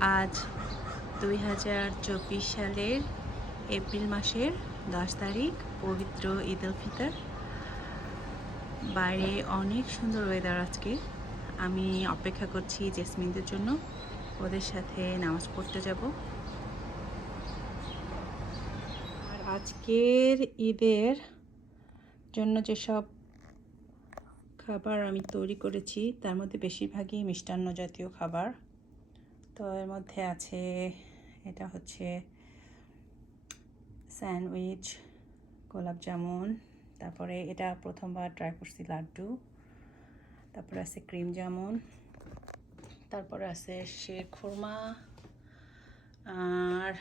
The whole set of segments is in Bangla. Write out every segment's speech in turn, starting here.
আজ দুই হাজার চব্বিশ সালের এপ্রিল মাসের দশ তারিখ, পবিত্র ঈদ উল ফিতর। বাইরে অনেক সুন্দর ওয়েদার আজকে। আমি অপেক্ষা করছি জেসমিনদের জন্য। ওদের সাথে নামাজ পড়তে যাব। আর আজকের ঈদের জন্য যেসব খাবার আমি তৈরি করেছি, তার মধ্যে বেশিরভাগই মিষ্টান্ন জাতীয় খাবার। তো এর মধ্যে আছে, এটা হচ্ছে স্যান্ডউইচ, গোলাপ জামুন, তারপরে এটা প্রথমবার ট্রাই করছি লাড্ডু, তারপরে আছে ক্রিম জামুন, তারপরে আছে শের খুরমা, আর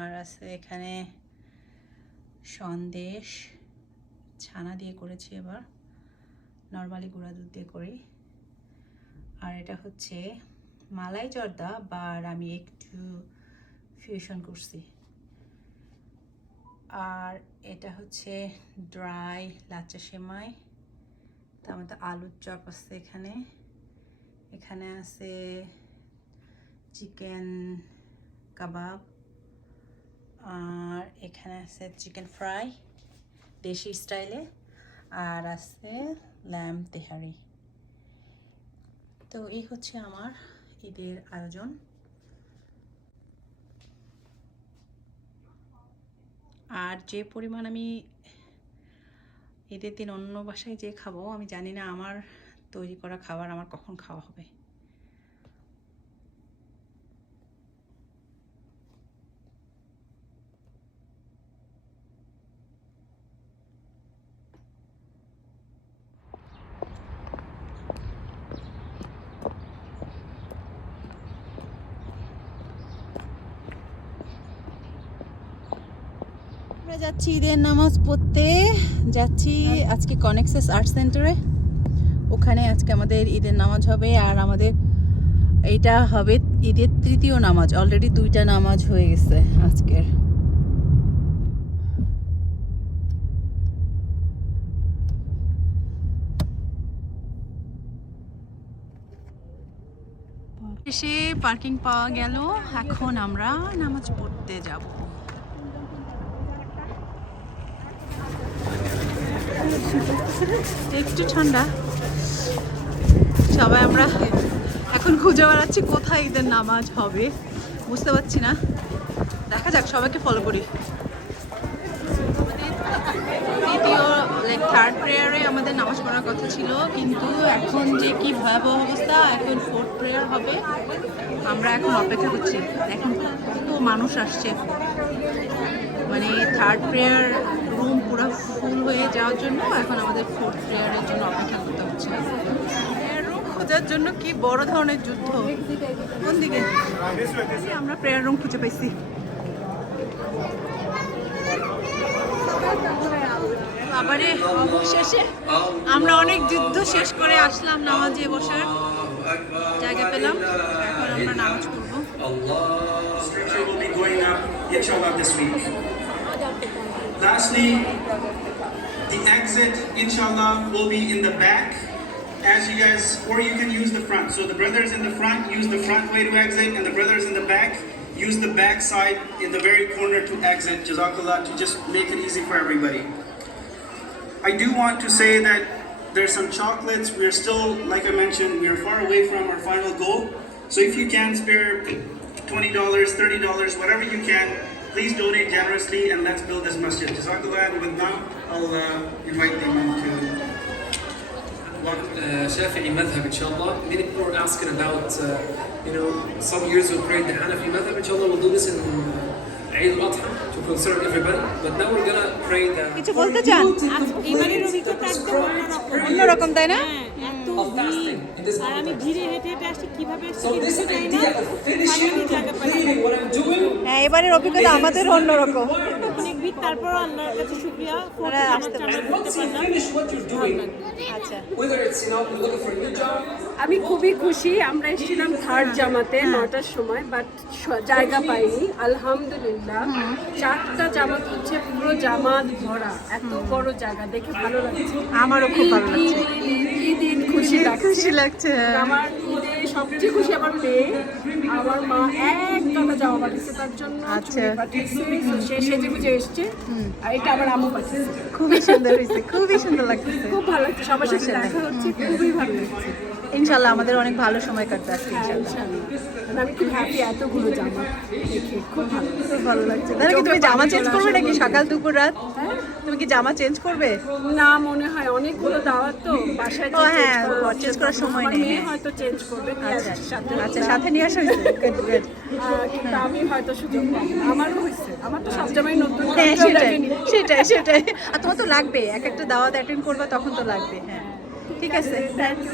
আর আছে এখানে সন্দেশ, ছানা দিয়ে করেছি এবার, নর্মালি গুঁড়া দুধ দিয়ে করি, আর এটা হচ্ছে মালাই জর্দা বা আমি একটু ফিউশন করছি। আর এটা হচ্ছে ড্রাই লাচ্চা সেমাই তার মধ্যে আলুর চপ আছে এখানে। এখানে আছে চিকেন কাবাব, আর এখানে আছে চিকেন ফ্রাই দেশি স্টাইলে, আর আছে ল্যাম্প তেহারি। তো এই হচ্ছে আমার ঈদের আয়োজন? আর যে পরিমাণ আমি ঈদের দিন অন্য বাসায় যে খাব, আমি জানি না আমার তৈরি করা খাবার আমার কখন খাওয়া হবে। আমরা যাচ্ছি ঈদের নামাজ পড়তে। যাচ্ছি আজকে কনেক্সেস আর্ট সেন্টারে ওখানে আজকে আমাদের ঈদের নামাজ হবে আর আমাদের এইটা হবে ঈদের তৃতীয় নামাজ। অলরেডি দুইটা নামাজ হয়ে গেছে আজকের। এসে পার্কিং পাওয়া গেল। এখন আমরা নামাজ পড়তে যাব। একটু ঠান্ডা। সবাই আমরা এখন খুঁজে বেড়াচ্ছি কোথায় ঈদের নামাজ হবে। বুঝতে পারছি না। দেখা যাক, সবাইকে ফলো করি। দ্বিতীয় লাইক থার্ড প্রেয়ারে আমাদের নামাজ পড়ার কথা ছিল, কিন্তু এখন যে কি ভয়াবহ অবস্থা, এখন ফোর্থ প্রেয়ার হবে। আমরা এখন অপেক্ষা করছি। এখন কত মানুষ আসছে। মানে থার্ড প্রেয়ার রুম পুরো হয়ে যাওয়ার জন্য এখন আমাদের ফোর্থ প্রেয়ারের জন্য অপেক্ষা করতে হচ্ছে। খোঁজার জন্য কি বড় ধরনের যুদ্ধ? কোন দিকে? আমরা প্রেয়ার রুম খুঁজে পাইছি। আবারে অবশেষে আমরা অনেক যুদ্ধ শেষ করে আসলাম নামাজে বসার জায়গা পেলাম। এখন আমরা নামাজ পড়ব। Lastly, the exit, inshallah, will be in the back. As you guys, or you can use the front. So the brothers in the front use the front way to exit, and the brothers in the back use the back side in the very corner to exit. Jazakallah, to just make it easy for everybody. I do want to say that there's some chocolates. We're still, like I mentioned, we are far away from our final goal. So if you can spare $20, $30, whatever you can, please donate generously and let's build this masjid. Jazakallah. And with that, I'll uh, invite the imam to uh, Shafi'i madhab, inshallah. Many people are asking about, uh, you know, some years we prayed the Hanafi madhab, inshallah. We'll do this in uh, Eid al-Adha concern everybody. But now we're gonna pray that. কিছু বলতে চান এবারের অভিজ্ঞতা একদম অন্যরকম অন্যরকম তাই না হ্যাঁ, আর আমি ধীরে হেঁটে হেঁটে আসছি কীভাবে So this বুঝতে পারি idea of finishing, ফাইনালি জায়গা পাইছি completing what I'm doing, হ্যাঁ এবারের অভিজ্ঞতা আমাদের অন্যরকম অনেক তারপর আল্লাহর কাছে শুক্রিয়া। আসতে আচ্ছা। আমি খুবই খুশি আমরা এসেছিলাম থার্ড জামাতে নটার সময় বাট জায়গা পাইনি আলহামদুলিল্লাহ। চারটা জামাত হচ্ছে পুরো জামাত ভরা এত বড় জায়গা দেখে ভালো লাগছে। আমারও খুব ভালো লাগছে। ঈদ খুশি লাগছে। খুশি লাগছে আমার সবচেয়ে খুশি আমার মেয়ে। আমার মা এক কথা জামা পাঠিয়েছে তার জন্য। আচ্ছা। পাঠিয়েছে সে সেজে গুজে এসছে। আর এটা আমার আম্মু পাঠিয়েছে। খুবই সুন্দর হয়েছে খুবই সুন্দর লাগতেছে। খুব ভালো লাগছে। সবার সাথে দেখা হচ্ছে খুবই ভালো লাগছে। ইনশাল্লাহ আমাদের অনেক ভালো সময় কাটবে আজকে হ্যাঁ, ইনশাল্লাহ আমি খুব হ্যাপি এতগুলো জামা খুব ভালো খুব ভালো লাগছে। তাহলে কি তুমি জামা চেঞ্জ করবে নাকি সকাল দুপুর রাত? তুমি কি জামা চেঞ্জ করবে? না মনে হয় অনেকগুলো দাওয়াত তো বাসায় হ্যাঁ, change করার সময় নেই, হ্যাঁ। হয়তো চেঞ্জ করবে। আচ্ছা সাথে আচ্ছা নিয়ে আসা হয়েছে? গুড গুড কিন্তু আমি হয়তো সুযোগ পাবো আমারও হয়েছে। আমার তো সব জামাই নতুন হ্যাঁ সেটাই সেটাই সেটাই। আর তোমার তো লাগবে। এক একটা দাওয়াত অ্যাটেন্ড করবে তখন তো লাগবে। হ্যাঁ। ঠিক আছে। থ্যাংক ইউ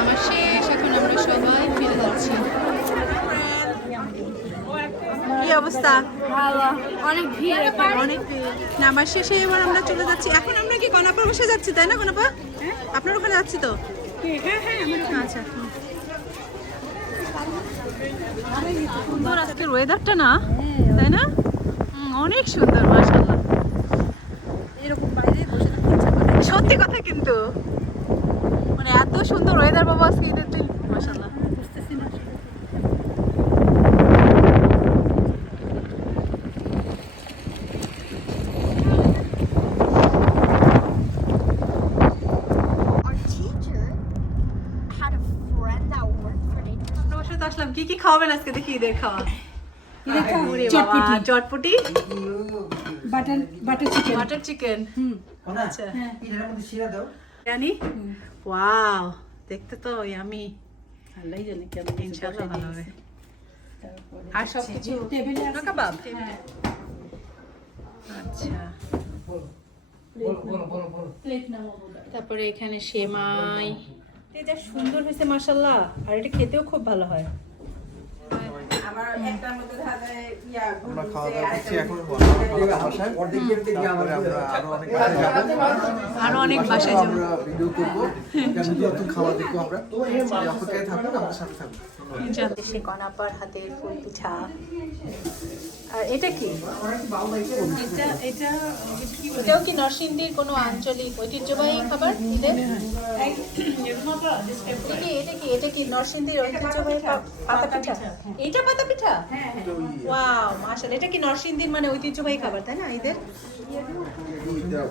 আমার শেষ। এখন আমরা সবাই ফিরে যাচ্ছি। কি অবস্থা? অনেক ভিড় অনেক নামার শেষে এবার আমরা চলে যাচ্ছি। এখন আমরা কি কনাপা বসে যাচ্ছি তাই না কনাপা আপনার ওখানে যাচ্ছি তো? আচ্ছা সুন্দর আজকের ওয়েদারটা না তাই না? অনেক সুন্দর মাসাল্লাহ এরকম বাইরে বসে সত্যি কথা কিন্তু। মানে এত সুন্দর ওয়েদার বাবা আজকে ঈদের দিন মাশাআল্লাহ বুঝতেছি না Our teacher had a friend that worked for the আমরা বসে তো আসলাম কি কি খাওয়াবেন আজকে দেখি ঈদের খাওয়া। চটপটি। চটপটি? Butter butter chicken butter chicken আচ্ছা। এটার মধ্যে শিরা দাও। জানি? ওয়াও দেখতে তো ইয়ামি আল্লাহ জানে কেমন ইনশাআল্লাহ ভালো হবে। আর সব কিছু টেবিলে কাবাব আচ্ছা। বলো বলো বলো বলো তারপরে এখানে সেমাই। যা সুন্দর হয়েছে মাশাল্লাহ আর এটা খেতেও খুব ভালো হয়। আমরা খাওয়া দাওয়া করছি এখন অর্ধেক কেটে দিয়ে আমরা আরও অনেক বাসায় যাব আরও অনেক বাসায় যাব। আমরা ভিডিও করব। নতুন নতুন খাবার দেখব আমরা। অপেক্ষায় থাকুন আমাদের সাথে থাকুন। সে কনাপার হাতের ফুল পিঠা। আর এটা কি? এটা এটা এটাও কি নরসিংদীর কোনো আঞ্চলিক ঐতিহ্যবাহী খাবার? ঈদের এটা কি এটা কি এটা নরসিংদীর ঐতিহ্যবাহী পাতা পিঠা এটা পাতা পিঠা ওয়াও মাশাআল্লাহ এটা কি নরসিংদীর মানে ঐতিহ্যবাহী খাবার তাই না ঈদের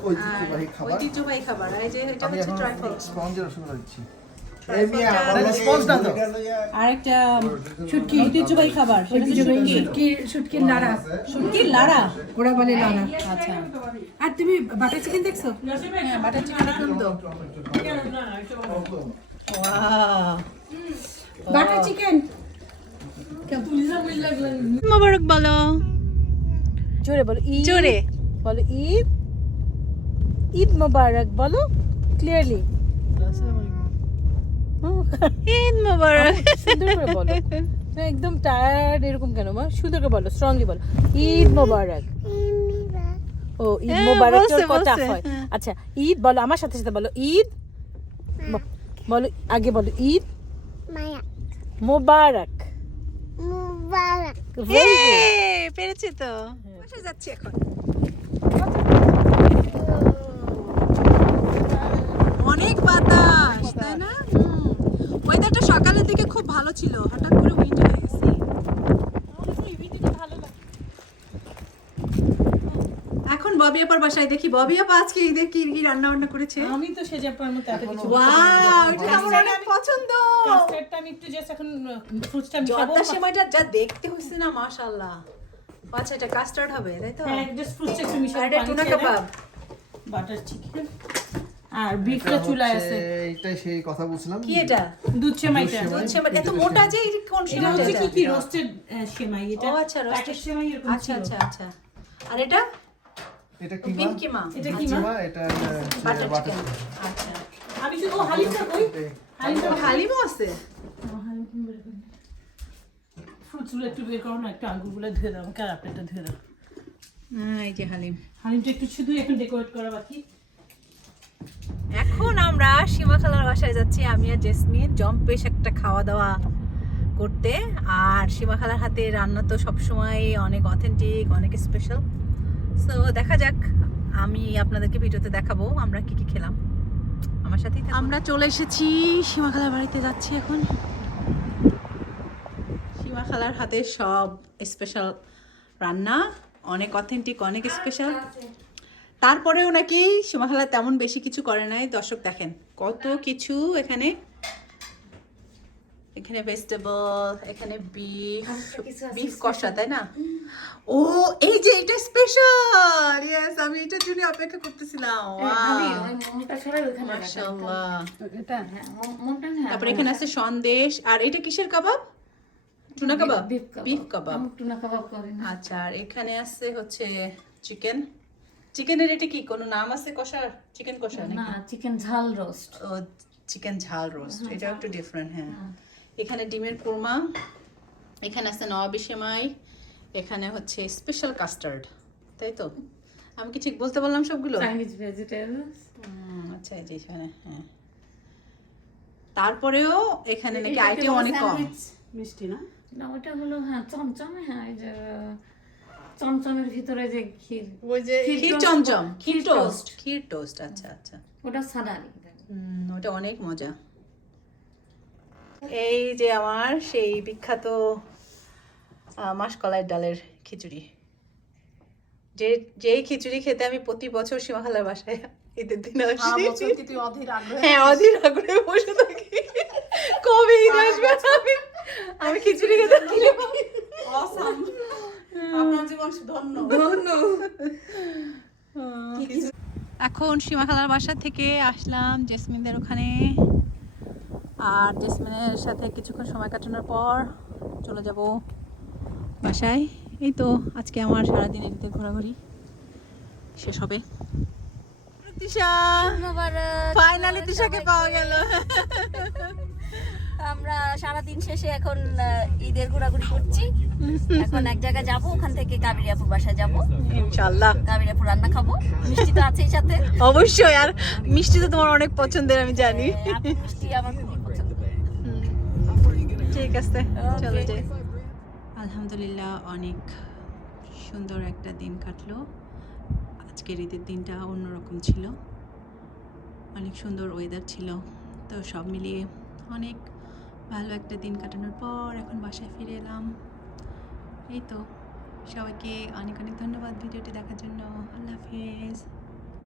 ঐতিহ্যবাহী খাবার। ঐতিহ্যবাহী খাবার এই যে এটা হচ্ছে ট্রাইফল। স্পঞ্জের রসগোল্লা দিচ্ছি। স্পঞ্জ না তো আরেকটা শুটকি ঐতিহ্যবাহী খাবার শুটকি। শুটকির লাড়া শুটকির লাড়া ওরা বলে লাড়া আচ্ছা। আর তুমি বাটার চিকেন দেখছ? হ্যাঁ বাটার চিকেন দেখলাম তো। Butter chicken. মোবারক বলো। জোরে বলো ঈদ। জোরে। বলো ঈদ। ঈদ মোবারক বলো ক্লিয়ারলি ঈদ মোবারক সুন্দর করে বলো। একদম টায়ার্ড এরকম কেন মা? সুন্দর করে বলো স্ট্রংলি বলো। ঈদ মোবারক। ও ঈদ হ্যাঁ, মোবারক তোর কথা হয়। হ্যাঁ। আচ্ছা ঈদ বলো আমার সাথে সাথে বলো ঈদ বলো আগে বলো ঈদ. মোবারক. এই, পেরেছি তো। যাচ্ছি এখন অনেক বাতাস তাই না ওয়েদারটা সকালের দিকে খুব ভালো ছিল হঠাৎ করে উইন্ড হয়ে গেছে এখন ববি আপার বাসায় দেখি। ববি আপা আজকে ঈদের কি কি রান্না বান্না করেছে? আমি তো সেজাপার মতো এত কিছু ওয়াও এটা আমার অনেক পছন্দ। কাস্টার্ডটা আমি একটু জাস্ট এখন ফ্রুটসটা মিশাবো জর্দার সময়টা যা দেখতে হচ্ছে না মাশাআল্লাহ। আচ্ছা এটা কাস্টার্ড হবে তাই তো? হ্যাঁ জাস্ট ফ্রুটসটা একটু মিশাবো আর এটা টুনা কাবাব বাটার চিকেন আর বিফটা চুলায় আছে। এইটাই সেই কথা বলছিলাম। কি এটা? দুধ সেমাইটা। দুধ সেমাই। এত মোটা যে কোন এটা হচ্ছে কি কি রোস্টেড সেমাই? এটা ও আচ্ছা রোস্টেড সেমাই এরকম আচ্ছা আচ্ছা আচ্ছা। আর এটা? এটা কিমা? কিমা? এটা কিমা? বাটার আচ্ছা। আমি শুধু ও হালিমটা কই? হালিমটা হালিমও আছে। ফ্রুটসগুলো একটু বের করো না একটু আঙ্গুরগুলো ধুয়ে দাও আমাকে আর আপেলটা ধুয়ে দাও। হ্যাঁ এই যে হালিম। হালিমটা একটু শুধু এখন ডেকোরেট করা বাকি। এখন আমরা সীমা খালার বাসায় যাচ্ছি আমি আর জেসমিন। জম্পেশ একটা খাওয়া দাওয়া করতে। আর সীমা খালার হাতে রান্না তো সবসময় অনেক অথেন্টিক অনেক স্পেশাল সো দেখা যাক, আমি আপনাদেরকে ভিডিওতে দেখাবো আমরা কি কি খেলাম। আমার সাথেই আমরা চলে এসেছি সীমা খালার বাড়িতে যাচ্ছি এখন। সীমা খালার হাতে সব স্পেশাল রান্না, অনেক অথেন্টিক অনেক স্পেশাল তারপরেও নাকি সীমা খালা তেমন বেশি কিছু করে নাই। দর্শক দেখেন কত কিছু এখানে এখানে ভেজিটেবল এখানে বিফ বিফ কষা তাই না? ও এই যে এটা স্পেশাল ইয়েস আমি এটার জন্য অপেক্ষা করতেছিলাম। মাশাআল্লাহ। তারপরে এখানে আছে সন্দেশ। আর এটা কিসের কাবাব? টুনা কাবাব? বিফ কাবাব। টুনা কাবাব আচ্ছা আর এখানে আছে হচ্ছে চিকেন। চিকেনের এটা কি কোনো নাম আছে কষার? চিকেন কষা না চিকেন ঝাল রোস্ট ও চিকেন ঝাল রোস্ট এটা একটু ডিফারেন্ট হ্যাঁ। এখানে ডিমের কোরমা এখানে আছে নবাবি সেমাই এখানে হচ্ছে স্পেশাল কাস্টার্ড তাই তো? আমি কি ঠিক বলতে বললাম সবগুলো? চাইনিজ ভেজিটেবলস আচ্ছা এই যে এখানে হ্যাঁ। তারপরেও এখানে নাকি আইটেম অনেক কম। মিষ্টি না? না ওটা হলো হ্যাঁ চমচম হ্যাঁ এই যে চমচমের ভিতরে যে ক্ষীর ওই যে ক্ষীর ক্ষীর চমচম। ক্ষীর টোস্ট। ক্ষীর টোস্ট আচ্ছা আচ্ছা। ওটা হুম, ওটা অনেক মজা। এই যে আমার সেই বিখ্যাত মাসকলাই ডালের খিচুড়ি। যে যেই খিচুড়ি খেতে আমি প্রতি বছর সীমাখালার বাসায় ঈদের দিন আসি। হ্যাঁ অধীর আগ্রহে বসে থাকি। কবে ঈদ আসবে আমি? আমি খিচুড়ি খেতে আপনার জীবন ধন্য। ধন্য এখন সীমাখালার বাসা থেকে আসলাম জেসমিনদের ওখানে। আর জেসমিনের সাথে কিছুক্ষণ সময় কাটানোর পর চলে যাব বাসায়। এই তো আজকে আমার সারাদিন এদিকে ঘোরাঘুরি। শেষ হবে। তিশা! ফাইনালি তিশাকে পাওয়া গেল। আমরা সারাদিন শেষে এখন ঈদের ঘোরাঘুরি করছি। এখন এক জায়গায় যাব ওখান থেকে কাবিরিয়াপুর বাসায় যাব। ইনশাল্লাহ। কাবিরিয়াপুর রান্না খাব। মিষ্টি তো আছেই সাথে। অবশ্যই আর মিষ্টি তো তোমার অনেক পছন্দের আমি জানি। মিষ্টি আমার পছন্দ ঠিক আছে চলো যাই। আলহামদুলিল্লাহ অনেক সুন্দর একটা দিন কাটলো। আজকের ঈদের দিনটা অন্যরকম ছিল। অনেক সুন্দর ওয়েদার ছিল। তো সব মিলিয়ে অনেক ভালো একটা দিন কাটানোর পর এখন বাসায় ফিরে এলাম। এই তো সবাইকে অনেক অনেক ধন্যবাদ ভিডিওটি দেখার জন্য। আল্লাহ হাফিজ।